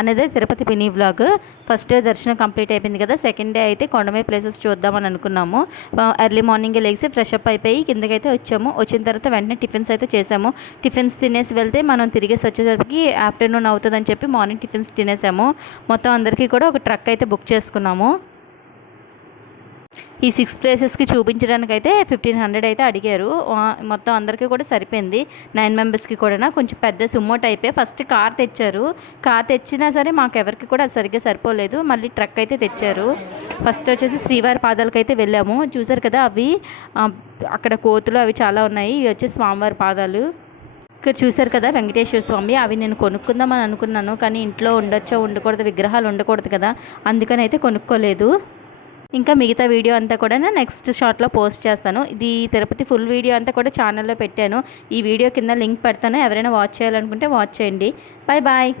అనేది Tirupati mini vlog. First day దర్శనం complete అయిపోయింది కదా, సెకండ్ డే అయితే కొండమీద ప్లేసెస్ చూద్దామని అనుకున్నాము. ఎర్లీ మార్నింగ్ లేచి ఫ్రెష్ అప్ అయిపోయి కిందకైతే వచ్చాము. వచ్చిన తర్వాత వెంటనే టిఫిన్స్ అయితే చేసాము. టిఫిన్స్ తినేసి వెళ్తే మనం తిరిగేసి వచ్చేసరికి ఆఫ్టర్నూన్ అవుతుందని చెప్పి మార్నింగ్ టిఫిన్స్ తినేసాము. మొత్తం అందరికీ కూడా ఒక ట్రక్ అయితే బుక్ చేసుకున్నాము. ఈ 6 ప్లేసెస్కి చూపించడానికి అయితే 1500 అయితే అడిగారు. మొత్తం అందరికీ కూడా సరిపోయింది. 9 మెంబర్స్కి కూడా కొంచెం పెద్ద సుమో టైపే. ఫస్ట్ కార్ తెచ్చారు. కార్ తెచ్చినా సరే మాకెవరికి కూడా అది సరిగ్గా సరిపోలేదు. మళ్ళీ ట్రక్ అయితే తెచ్చారు. ఫస్ట్ వచ్చేసి శ్రీవారి పాదాలకు అయితే వెళ్ళాము. చూసారు కదా, అవి అక్కడ కోతులు అవి చాలా ఉన్నాయి. ఇవి వచ్చి స్వామివారి పాదాలు. ఇక్కడ చూసారు కదా వెంకటేశ్వర స్వామి, అవి నేను కొనుక్కుందామని అనుకున్నాను. కానీ ఇంట్లో ఉండొచ్చో ఉండకూడదు, విగ్రహాలు ఉండకూడదు కదా, అందుకని అయితే కొనుక్కోలేదు. ఇంకా మిగతా వీడియో అంతా కూడా నెక్స్ట్ షార్ట్లో పోస్ట్ చేస్తాను. ఇది తిరుపతి ఫుల్ వీడియో అంతా కూడా ఛానల్లో పెట్టాను. ఈ వీడియో కింద లింక్ పెడతాను. ఎవరైనా వాచ్ చేయాలనుకుంటే వాచ్ చేయండి. Bye bye.